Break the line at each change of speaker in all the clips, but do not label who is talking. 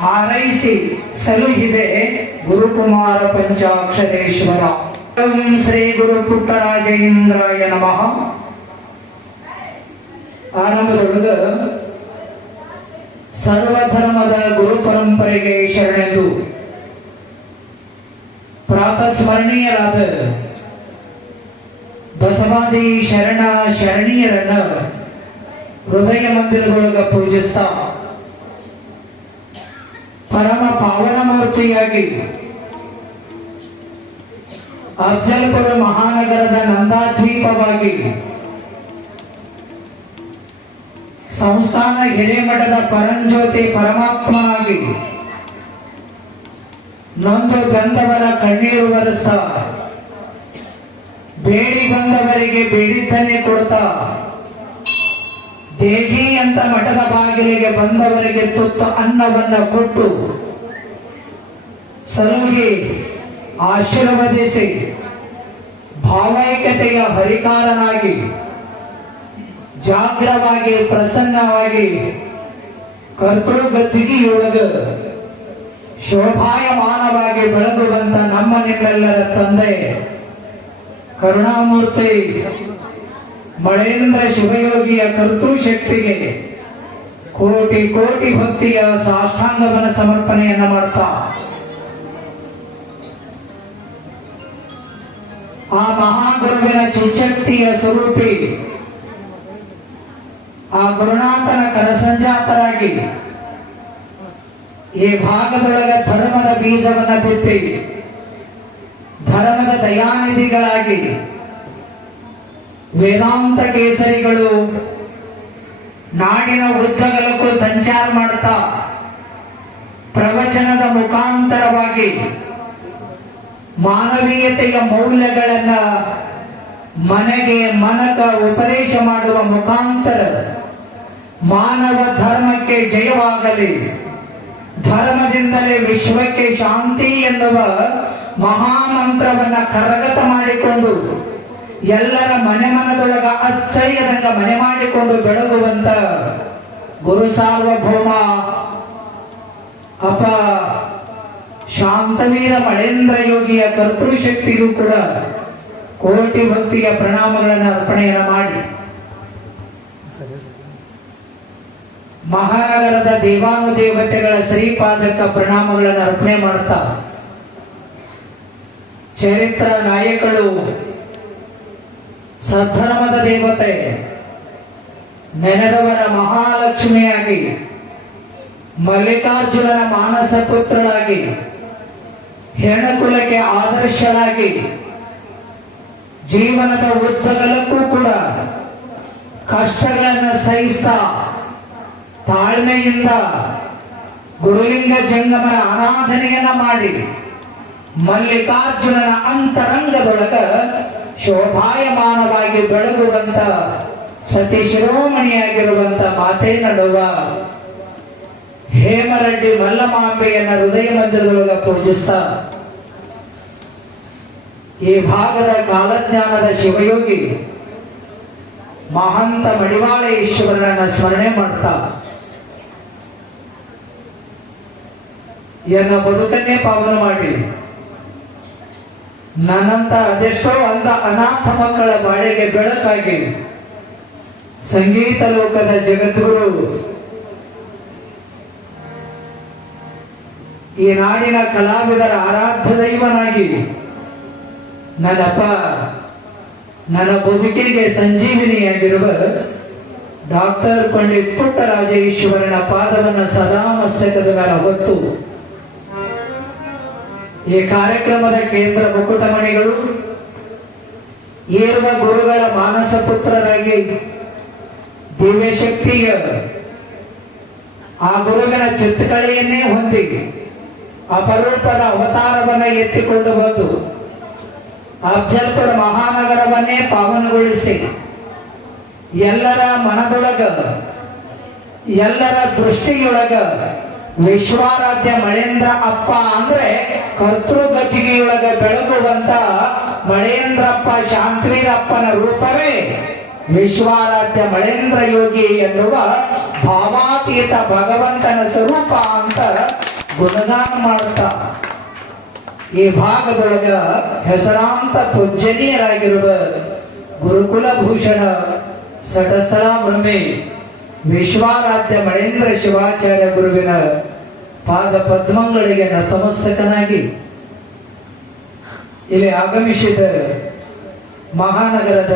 ಹಾರೈಸಿ ಸಲುಹಿದೆ ಗುರುಕುಮಾರ ಪಂಚಾಕ್ಷರೇಶ್ವರ. ಶ್ರೀ ಗುರು ಪುಟ್ಟರಾಜೇಂದ್ರಾಯ ನಮಃ. ಆರಂಭದೊಳಗ ಸರ್ವಧರ್ಮದ ಗುರು ಪರಂಪರೆಗೆ ಶರಣೆದು. ಪ್ರಾತಸ್ಮರಣೀಯರಾದ ಬಸವಾದಿ ಶರಣ ಶರಣೀಯರನ್ನ ಹೃದಯ ಮಂದಿರದೊಳಗ ಪೂಜಿಸ್ತಾ ಪರಮ ಪಾವನ ಮೂರ್ತಿಯಾಗಿ ಅಫ್ಜಲ್ಪುರ ಮಹಾನಗರದ ನಂದಾದ್ವೀಪವಾಗಿ ಸಂಸ್ಥಾನ ಹಿರೇಮಠದ ಪರಂಜ್ಯೋತಿ ಪರಮಾತ್ಮನಾಗಿ ನೊಂದು ಬಂದವರ ಕಣ್ಣೀರು ಬರೆಸ್ತಾ ಬೇಡಿ ಬಂದವರಿಗೆ ಬೇಡಿದ್ದನ್ನೇ ಕೊಡ್ತಾ ದೇಹಿ ಅಂತ ಮಠದ ಬಾಗಿಲಿಗೆ ಬಂದವರಿಗೆ ತುತ್ತು ಅನ್ನವನ್ನ ಕೊಟ್ಟು ಸಲುಗಿ ಆಶೀರ್ವದಿಸಿ ಭಾವೈಕ್ಯತೆಯ ಹರಿಕಾರನಾಗಿ ಜಾಗ್ರವಾಗಿ ಪ್ರಸನ್ನವಾಗಿ ಕರ್ತೃಗದ್ದಿಗೆಯೊಳಗ ಶೋಭಾಯಮಾನವಾಗಿ ಬಂದ ನಮ್ಮ ನಿಮ್ಮೆಲ್ಲರ ತಂದೆ ಕರುಣಾಮೂರ್ತಿ. ಮಳೇಂದ್ರ ಶಿವಯೋಗಿಯ ಕರ್ತೃ ಶಕ್ತಿಗೆ ಕೋಟಿ ಕೋಟಿ ಭಕ್ತಿಯ ಸಾಷ್ಟಾಂಗವನ ಸಮರ್ಪಣೆಯನ್ನ ಮಾಡ್ತಾ. ಆ ಮಹಾಗುರುವಿನ ಚಿಶಕ್ತಿಯ ಸ್ವರೂಪಿ, ಆ ಗುರುನಾಥನ ಕರಸಂಜಾತರಾಗಿ ಈ ಭಾಗದೊಳಗೆ ಧರ್ಮದ ಬೀಜವನ್ನು ಬಿತ್ತಿ, ಧರ್ಮದ ದಯಾನಿಧಿಗಳಾಗಿ ವೇದಾಂತ ಕೇಸರಿಗಳು ನಾಡಿನ ಉದ್ದಗಲಕ್ಕೂ ಸಂಚಾರ ಮಾಡುತ್ತಾ ಪ್ರವಚನದ ಮುಖಾಂತರವಾಗಿ ಮಾನವೀಯತೆಯ ಮೌಲ್ಯಗಳನ್ನ ಮನೆಗೆ ಮನಕ ಉಪದೇಶ ಮಾಡುವ ಮುಖಾಂತರ ಮಾನವ ಧರ್ಮಕ್ಕೆ ಜಯವಾಗಲಿ, ಧರ್ಮದಿಂದಲೇ ವಿಶ್ವಕ್ಕೆ ಶಾಂತಿ ಎನ್ನುವ ಮಹಾಮಂತ್ರವನ್ನ ಕರಗತ ಮಾಡಿಕೊಂಡು ಎಲ್ಲರ ಮನೆ ಮನದೊಳಗ ಅಚ್ಚಳಿಯದಂಗ ಮನೆ ಮಾಡಿಕೊಂಡು ಬೆಳಗುವಂತ ಗುರು ಸಾರ್ವಭೌಮ ಅಪ ಶಾಂತವೀರ ಮಳೇಂದ್ರ ಯೋಗಿಯ ಕರ್ತೃಶಕ್ತಿಗೂ ಕೂಡ ಕೋಟಿ ಭಕ್ತಿಯ ಪ್ರಣಾಮಗಳನ್ನು ಅರ್ಪಣೆಯನ್ನು ಮಾಡಿ. ಮಹಾನಗರದ ದೇವಾನುದೇವತೆಗಳ ಶ್ರೀಪಾದಕ ಪ್ರಣಾಮಗಳನ್ನು ಅರ್ಪಣೆ ಮಾಡ್ತಾ. ಚರಿತ್ರ ನಾಯಕರು ಸದ್ಧರ್ಮದ ದೇವತೆ. ನೆನೆದವರ ಮಹಾಲಕ್ಷ್ಮಿಯಾಗಿ ಮಲ್ಲಿಕಾರ್ಜುನನ ಮಾನಸ ಪುತ್ರಳಾಗಿ, ಹೆಣಕುಲಕ್ಕೆ ಆದರ್ಶಳಾಗಿ, ಜೀವನದ ಉದ್ದಗಲಕ್ಕೂ ಕೂಡ ಕಷ್ಟಗಳನ್ನು ಸಹಿಸ್ತಾ, ತಾಳ್ಮೆಯಿಂದ ಗುರುಲಿಂಗ ಜಂಗಮನ ಆರಾಧನೆಯನ್ನ ಮಾಡಿ ಮಲ್ಲಿಕಾರ್ಜುನನ ಅಂತರಂಗದೊಳಗ ಶೋಭಾಯಮಾನವಾಗಿ ಬೆಳಗುವಂತ ಸತಿ ಶಿರೋಮಣಿಯಾಗಿರುವಂತ ಮಾತೆ ನಡುವ ಹೇಮರೆಡ್ಡಿ ಮಲ್ಲಮಾಂಬೆಯನ್ನ ಹೃದಯ ಮಂದಿರದೊಳಗ ಪೂಜಿಸ್ತಾ, ಈ ಭಾಗದ ಕಾಲಜ್ಞಾನದ ಶಿವಯೋಗಿ ಮಹಂತ ಮಡಿವಾಳ ಈಶ್ವರನನ್ನ ಸ್ಮರಣೆ ಮಾಡ್ತಾ, ಎನ್ನ ಬದುಕನ್ನೇ ಪಾವನ ಮಾಡಿ. ನನ್ನಂತ ಅದೆಷ್ಟೋ ಅಂತ ಅನಾಥ ಮಕ್ಕಳ ಬಾಳೆಗೆ ಬೆಳಕಾಗಿ ಸಂಗೀತ ಲೋಕದ ಜಗದ್ಗುರು ಈ ನಾಡಿನ ಕಲಾವಿದರ ಆರಾಧ್ಯ ದೈವನಾಗಿ ನನ್ನಪ್ಪ, ನನ್ನ ಬದುಕಿಗೆ ಸಂಜೀವಿನಿಯಾಗಿರುವ ಡಾಕ್ಟರ್ ಪಂಡಿತ್ ಪುಟ್ಟರಾಜ ಈಶ್ವರನ ಪಾದವನ್ನ ಸದಾ ಮಸ್ತಕದ ಮೇಲೆ ಹೊತ್ತು ಈ ಕಾರ್ಯಕ್ರಮದ ಕೇಂದ್ರ ಮುಕುಟಮಣಿಗಳು, ಏರುವ ಗುರುಗಳ ಮಾನಸ ಪುತ್ರರಾಗಿ ದಿವ್ಯಶಕ್ತಿಯ ಆ ಗುರುವಿನ ಚಿತ್ತಕಳೆಯನ್ನೇ ಹೊಂದಿ ಅಪರೂಪದ ಅವತಾರವನ್ನ ಎತ್ತಿಕೊಂಡು ಬಂದು ಅಫ್ಜಲ್ಪುರ ಮಹಾನಗರವನ್ನೇ ಪಾವನಗೊಳಿಸಿ ಎಲ್ಲರ ಮನದೊಳಗ, ಎಲ್ಲರ ದೃಷ್ಟಿಯೊಳಗ ವಿಶ್ವಾರಾಧ್ಯ ಮಳೇಂದ್ರ ಅಪ್ಪ ಅಂದ್ರೆ ಕರ್ತೃಗತಿಗೆಯೊಳಗ ಬೆಳಗುವಂತ ಮಳೇಂದ್ರಪ್ಪ ಶಾಂತ್ರೀರಪ್ಪನ ರೂಪವೇ. ವಿಶ್ವಾರಾಧ್ಯ ಮಳೇಂದ್ರ ಯೋಗಿ ಎನ್ನುವ ಭಾವಾತೀತ ಭಗವಂತನ ಸ್ವರೂಪ ಅಂತ ಗುಣಗಾನ ಮಾಡುತ್ತಾ ಈ ಭಾಗದೊಳಗ ಹೆಸರಾಂತ ಪೂಜನೀಯರಾಗಿರುವ ಗುರುಕುಲ ಭೂಷಣ ಸಟಸ್ಥಲ ಬ್ರಹ್ಮೆ ವಿಶ್ವಾರಾಧ್ಯ ಮಹೇಂದ್ರ ಶಿವಾಚಾರ್ಯ ಗುರುವಿನ ಪಾದ ಪದ್ಮಗಳಿಗೆ ನತಮಸ್ತಕನಾಗಿ ಇಲ್ಲಿ ಆಗಮಿಸಿದ ಮಹಾನಗರದ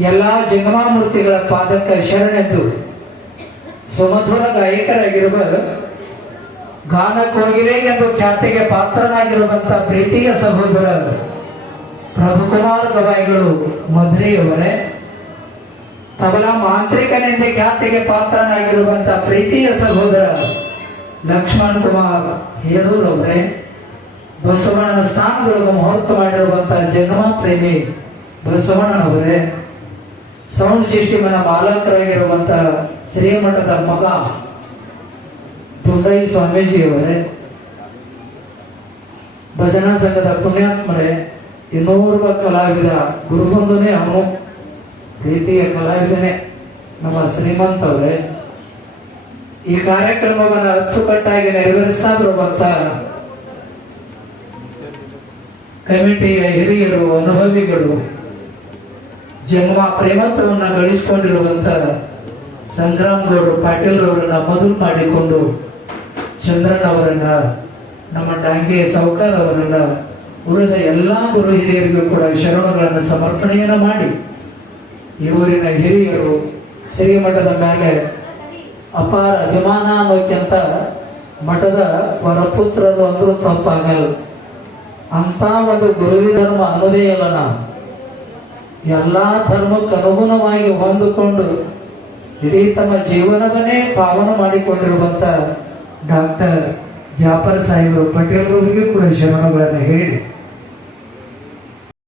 ಎಲ್ಲಾ ಜಂಗಮಾಮೂರ್ತಿಗಳ ಪಾದಕ್ಕೆ ಶರಣೆಂದು ಸುಮಧುರ ಗಾಯಕರಾಗಿರುವ ಗಾನ ಕೋಗಿಲೆ ಎಂದು ಖ್ಯಾತಿಗೆ ಪಾತ್ರನಾಗಿರುವಂತ ಪ್ರೀತಿಯ ಸಹೋದರ ಪ್ರಭುಕುಮಾರ್ ಗವಾಯಿಗಳು ಮಧುರೆಯವರೇ ತಬಲಾ ಮಾಂತ್ರಿಕನೆಂದೇ ಖ್ಯಾತಿಗೆ ಪಾತ್ರನಾಗಿರುವಂತ ಪ್ರೀತಿಯ ಸಹೋದರ ಲಕ್ಷ್ಮಣ್ ಕುಮಾರ್ ಹೇರೂರವರೇ ಬಸವಣ್ಣನ ಸ್ಥಾನದೊಳಗ ಮುಹೂರ್ತ ಮಾಡಿರುವಂತಹ ಜನ್ಮ ಪ್ರೇಮಿ ಬಸವಣ್ಣನವರೇ ಸೌಂಡ್ ಸಿಸ್ಟಮ್ನ ಮಾಲಕರಾಗಿರುವಂತ ಶ್ರೀಮಠದ ಮಗ ದುಂಡೈ ಸ್ವಾಮೀಜಿಯವರೇ ಭಜನಾ ಸಂಘದ ಪುಣ್ಯಾತ್ಮರೇ ಇನ್ನೂರ್ವ ಕಲಾವಿದ ಗುರುಬಂಧುನೇ ಅವನು ಪ್ರೀತಿಯ ಕಲಾವಿದನೆ ನಮ್ಮ ಶ್ರೀಮಂತ ಅವರೇ ಈ ಕಾರ್ಯಕ್ರಮವನ್ನು ಅಚ್ಚುಕಟ್ಟಾಗಿ ನೆರವೇರಿಸ್ತಾ ಬರುವಂತ ಕಮಿಟಿಯ ಹಿರಿಯರು, ಅನುಭವಿಗಳು ಜನ್ಮ ಪ್ರೇಮತ್ವವನ್ನು ಗಳಿಸಿಕೊಂಡಿರುವಂತ ಸಂಗ್ರಾಮ್ ಗೌಡರು ಪಾಟೀಲ್ ಅವರನ್ನ ಮೊದಲು ಮಾಡಿಕೊಂಡು ಚಂದ್ರನ್ ಅವರನ್ನ, ನಮ್ಮ ಡಾಂಗೆ ಸೌಕಾಲ್ ಅವರನ್ನ, ಉಳಿದ ಎಲ್ಲಾ ಗುರು ಹಿರಿಯರಿಗೂ ಕೂಡ ಶರಣಗಳನ್ನು ಸಮರ್ಪಣೆಯನ್ನ ಮಾಡಿ. ಈ ಊರಿನ ಹಿರಿಯರು ಶ್ರೀಮಠದ ಮೇಲೆ ಅಪಾರ ಅಭಿಮಾನ ಅನ್ನೋಕ್ಕಿಂತ ಮಠದ ವರಪುತ್ರರು ಅಂದ್ರೂ ತಪ್ಪಾಗಲ್ಲ ಅಂತ ಒಂದು ಗುರುವಿ ಧರ್ಮ ಅನ್ನೋದೇ ಇಲ್ಲ ನಾವು ಎಲ್ಲಾ ಧರ್ಮಕ್ಕೆ ಅನುಗುಣವಾಗಿ ಹೊಂದಿಕೊಂಡು ಇಡೀ ತಮ್ಮ ಜೀವನವನ್ನೇ ಪಾವನ ಮಾಡಿಕೊಂಡಿರುವಂತ ಡಾಕ್ಟರ್ ಜಾಫರ್ ಸಾಹೇಬರು ಪಟೇಲ್ರವರಿಗೂ ಕೂಡ ಶರಣಗಳನ್ನು ಹೇಳಿ